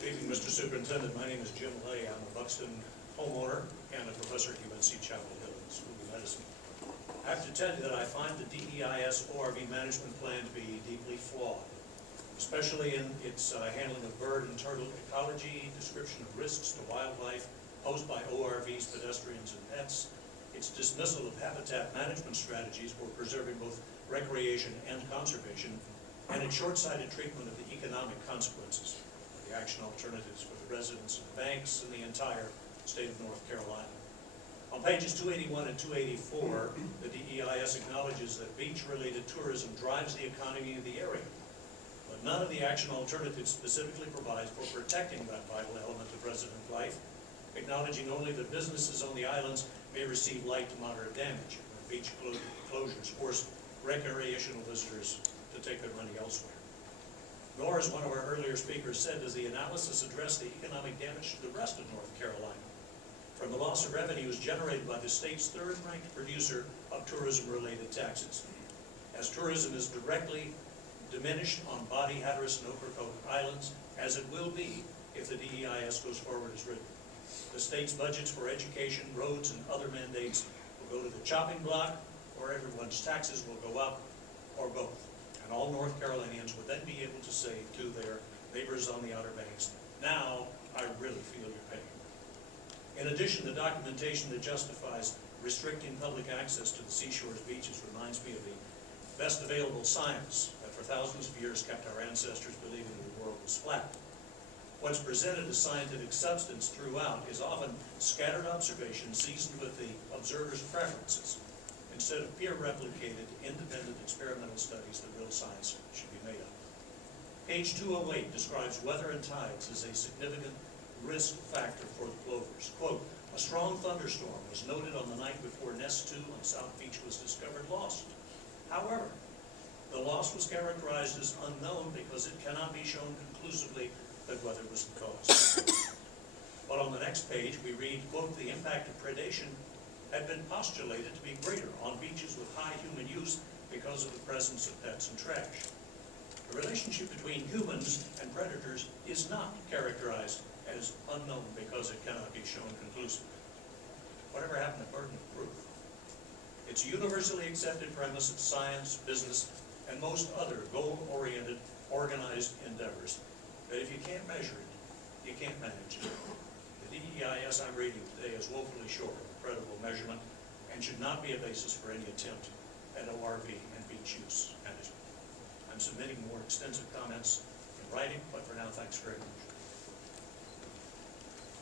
Good evening, Mr. Superintendent. My name is Jim Lay. I'm a Buxton homeowner and a professor at UNC Chapel Hill in the School of Medicine. I have to tell you that I find the DEIS ORV management plan to be deeply flawed, especially in its handling of bird and turtle ecology, description of risks to wildlife posed by ORVs, pedestrians, and pets, its dismissal of habitat management strategies for preserving both recreation and conservation, and its short-sighted treatment of the economic consequences of the action alternatives for the residents of the banks and the entire state of North Carolina. On pages 281 and 284, the DEIS acknowledges that beach-related tourism drives the economy of the area, but none of the action alternatives specifically provides for protecting that vital element of resident life, acknowledging only that businesses on the islands may receive light to moderate damage when beach closures force recreational visitors to take their money elsewhere. Nor, as one of our earlier speakers said, does the analysis address the economic damage to the rest of North Carolina from the loss of revenues generated by the state's third-ranked producer of tourism-related taxes. As tourism is directly diminished on Body, Hatteras, and Ocracoke Islands, as it will be if the DEIS goes forward as written. The state's budgets for education, roads, and other mandates will go to the chopping block, or everyone's taxes will go up, or both. And all North Carolinians would then be able to say to their neighbors on the Outer Banks, now I really feel your pain. In addition, the documentation that justifies restricting public access to the seashore's beaches reminds me of the best available science that for thousands of years kept our ancestors believing the world was flat. What's presented as scientific substance throughout is often scattered observation seasoned with the observer's preferences, instead of peer-replicated, independent experimental studies that real science should be made of. Page 208 describes weather and tides as a significant risk factor for the plovers. Quote, a strong thunderstorm was noted on the night before Nest 2 on South Beach was discovered lost. However, the loss was characterized as unknown because it cannot be shown conclusively that weather was the cause. But on the next page we read, quote, the impact of predation had been postulated to be greater on beaches with high human use because of the presence of pets and trash. The relationship between humans and predators is not characterized as unknown because it cannot be shown conclusively. Whatever happened to burden of proof? It's a universally accepted premise of science, business, and most other goal-oriented, organized endeavors that if you can't measure it, you can't manage it. The DEIS I'm reading today is woefully short of credible measurement and should not be a basis for any attempt at ORV and beach use management. I'm submitting more extensive comments in writing, but for now, thanks very much.